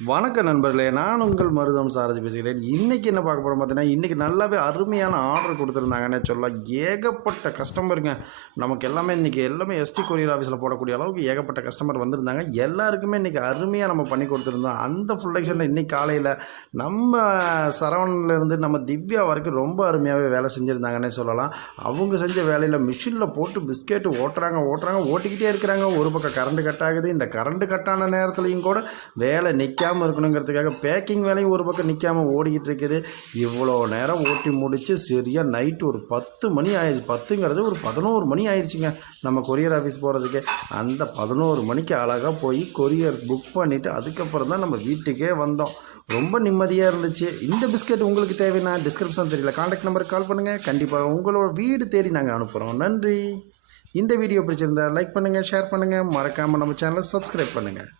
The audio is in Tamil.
வணக்க நண்பர்களே, நான் உங்கள் மருதம் சாரதி பேசுகிறேன். இன்றைக்கி என்ன பார்க்க போகிறோம் பார்த்தீங்கன்னா, இன்றைக்கி நல்லாவே அருமையான ஆர்டர் கொடுத்துருந்தாங்கன்னே சொல்லலாம். ஏகப்பட்ட கஸ்டமருங்க. நமக்கு எல்லாமே இன்றைக்கி எல்லாமே எஸ்டி கொரியர் ஆஃபீஸில் போடக்கூடிய அளவுக்கு ஏகப்பட்ட கஸ்டமர் வந்திருந்தாங்க. எல்லாருக்குமே இன்றைக்கி அருமையாக நம்ம பண்ணி கொடுத்துருந்தோம். அந்த ஃபுல் ஆக்ஷனில் இன்றைக்கி காலையில் நம்ம சரவணன்லேருந்து நம்ம திவ்யா வரைக்கும் ரொம்ப அருமையாகவே வேலை செஞ்சுருந்தாங்கன்னே சொல்லலாம். அவங்க செஞ்ச வேலையில் மிஷினில் போட்டு பிஸ்கெட்டு ஓட்டிக்கிட்டே இருக்கிறாங்க. ஒரு பக்கம் கரண்ட் கட் ஆகுது. இந்த கரண்ட் கட்டான நேரத்துலையும் கூட வேலை இருக்கணுங்கிறதுக்காக பேக்கிங் வேலையும் ஒரு பக்கம் நிற்காமல் ஓடிக்கிட்டு இருக்குது. இவ்வளோ நேரம் ஓட்டி முடித்து சரியாக நைட்டு ஒரு 10 மணி ஆயிடுச்சு. 10ங்கிறது ஒரு 11 மணி ஆயிடுச்சுங்க நம்ம கொரியர் ஆஃபீஸ் போகிறதுக்கு. அந்த 11 மணிக்கு அழகாக போய் கொரியர் புக் பண்ணிவிட்டு அதுக்கப்புறம் தான் நம்ம வீட்டுக்கே வந்தோம். ரொம்ப நிம்மதியாக இருந்துச்சு. இந்த பிஸ்கெட் உங்களுக்கு தேவைன்னா டிஸ்கிரிப்ஷன் தெரியல, கான்டாக்ட் நம்பருக்கு கால் பண்ணுங்கள். கண்டிப்பாக உங்களோட வீடு தேடி நாங்கள் அனுப்புகிறோம். நன்றி. இந்த வீடியோ பிடிச்சிருந்தா லைக் பண்ணுங்கள், ஷேர் பண்ணுங்கள், மறக்காமல் நம்ம சேனலை சப்ஸ்கிரைப் பண்ணுங்கள்.